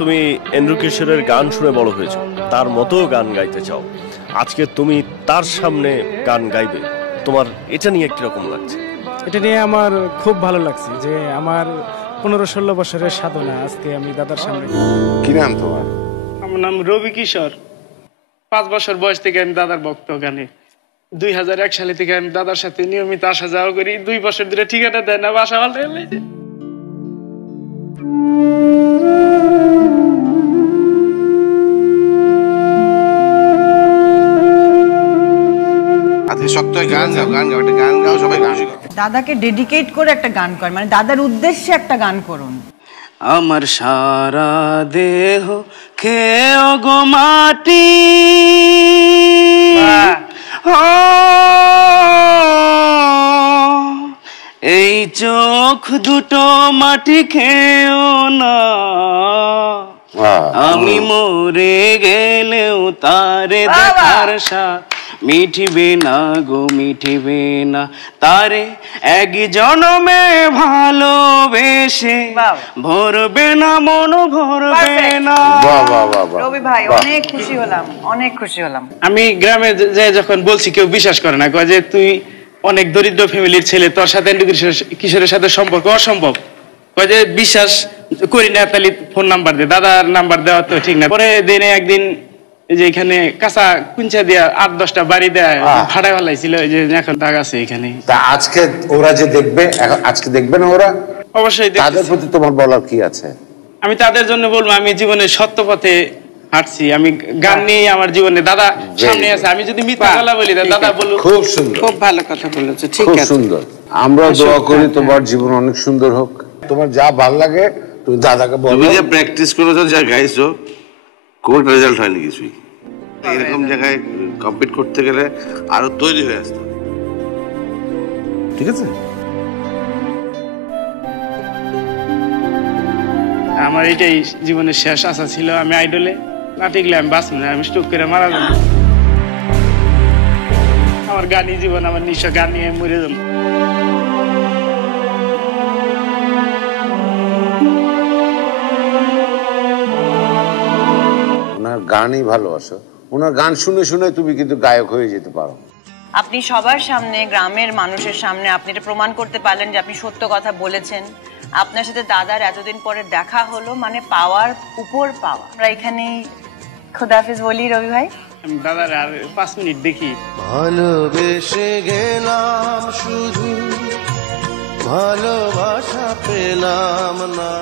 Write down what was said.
তুমি এন্ড্রু কিশোরের গান শুনে বড় হয়েছো, তার মতো গান গাইতে চাও, আজকে তুমি তার সামনে গান গাইবে, তোমার এটা নিয়ে কিরকম লাগছে? এটা নিয়ে আমার খুব ভালো লাগছে যে আমার 15-16 বছরের সাধনা আজকে আমি দাদার সামনে। কি নাম তোমার? আমার নাম রবি কিশোর। 5 বছর বয়স থেকে আমি দাদার ভক্ত। গানে 2001 সালে থেকে আমি দাদার সাথে নিয়মিত আসা যাওয়া করি। 2 বছর ধরে ঠিকানা দেয় না, বাসা পাল্টে ফেলেছে। দাদাকে ডেডিকেট করে একটা গান কর, মানে দাদার উদ্দেশ্যে একটা গান করুন। আমার সারা দেহ খেয়ে গো মাটি, এই চোখ দুটো মাটি খেয়েও না, আমি মরে গেলেও তারে দেখার সাথ মিঠিবে না গো, মিঠিবে না। তারে এক জনমে ভালোবেসে ভরবে না মন, ভরবে না। রবি ভাই অনেক খুশি হলাম, অনেক খুশি হলাম। আমি গ্রামে যে যখন বলছি কেউ বিশ্বাস করে না, কয় যে তুই অনেক দরিদ্র ফ্যামিলির ছেলে, তোর সাথে এন্ড্রু কিশোরের সাথে সম্পর্ক অসম্ভব। কয় যে বিশ্বাস করি না, তাহলে ফোন নাম্বার দে। দাদার নাম্বার দেওয়া তো ঠিক না। পরে দিনে একদিন যে এখানে কাঁচা কুঞ্চা দিয়া 8-10টা বাড়ি দেয় ভাড়া ফেলাইছিল, যে এখন দাগ আছে এখানে। আজকে ওরা যে দেখবে, আজকে দেখবে না ওরা? অবশ্যই। তাদের প্রতি তোমার বলার কি আছে? আমি তাদের জন্য বলবো, আমি জীবনের সত্য পথে হাঁটছি, আমি গান নিয়ে আমার জীবনে দাদা সামনে আছে। আমি যদি মিথ্যা গলা বলি দাদা বলবো খুব সুন্দর, খুব ভালো কথা বলেছো, ঠিক আছে, সুন্দর। আমরা দোয়া করি তোমার জীবন অনেক সুন্দর হোক। তোমার যা ভালো লাগে তুমি দাদাকে বলো। তুমি যে প্র্যাকটিস করেছো, যা গাইছো, কোন রেজাল্ট হয়নি কিছুই। এরকম জায়গায় কম্পিট করতে গেলে আরো তৈরি হয়ে আসতে হবে, ঠিক আছে? আমার এটাই জীবনের শেষ আশা ছিল। আমি আইডলে না টিকলে আমি বাঁচব না, আমি স্ট্রোক করে মারা যাব। আমার গানই জীবন, আমার নিঃস্ব গান নিয়ে মরে যাব। ওনার গানই ভালোবাসো, ওনার গান শুনে শুনে তুমি কিন্তু গায়ক হয়ে যেতে পারো। আপনি সবার সামনে, গ্রামের মানুষের সামনে আপনি এটা প্রমাণ করতে পারলেন যে আপনি সত্য কথা বলেছেন। আপনার সাথে দাদার এতদিন পরে দেখা হলো, মানে পাওয়ার উপর পাওয়া। আমরা এখানেই খোদাহাফেজ বলি রবি ভাই। আমি দাদার আর 5 মিনিট দেখি। ভালোবেসে গেলাম শুধু, ভালোবাসা পেলাম না।